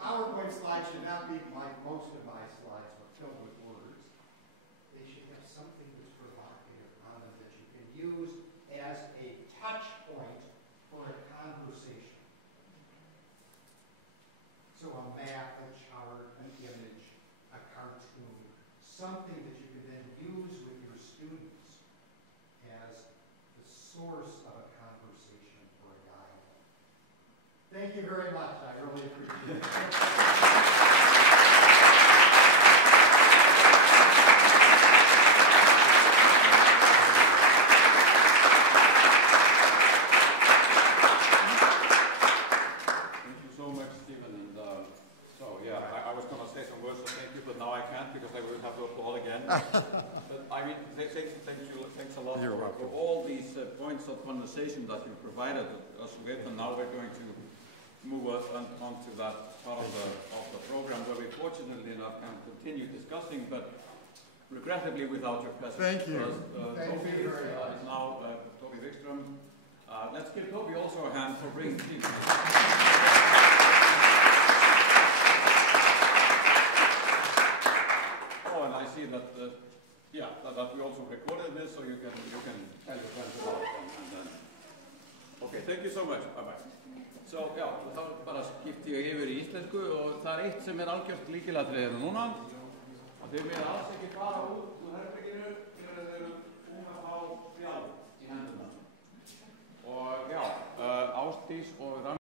PowerPoint slides should not be like most of my slides, but filled with words. They should have something that's provocative on them that you can use as a touch point for a conversation. So a map, a chart, an image, a cartoon, something that you can then use with your students as the source of a conversation for a dialogue. Thank you very much. I really appreciate it. But I mean, thanks a lot for all these points of conversation that you provided us with, and now we're going to move on to that part of the program where we fortunately enough can continue discussing, but regrettably without your presence. Thank you. Toby is now Toby Wikström. Let's give Toby also a hand for bringing Steve. And I see that, that we also recorded this, so you can tell your friends about it. Okay, thank you so much. Bye-bye. So, þá bara skipti ég yfir í íslensku og það eitt sem algjört lykilatriði núna. Að þið með alls ekki fara út úr herberginu fyrir að þið eru búin að fá spjald í hendurna. Og Ásdís og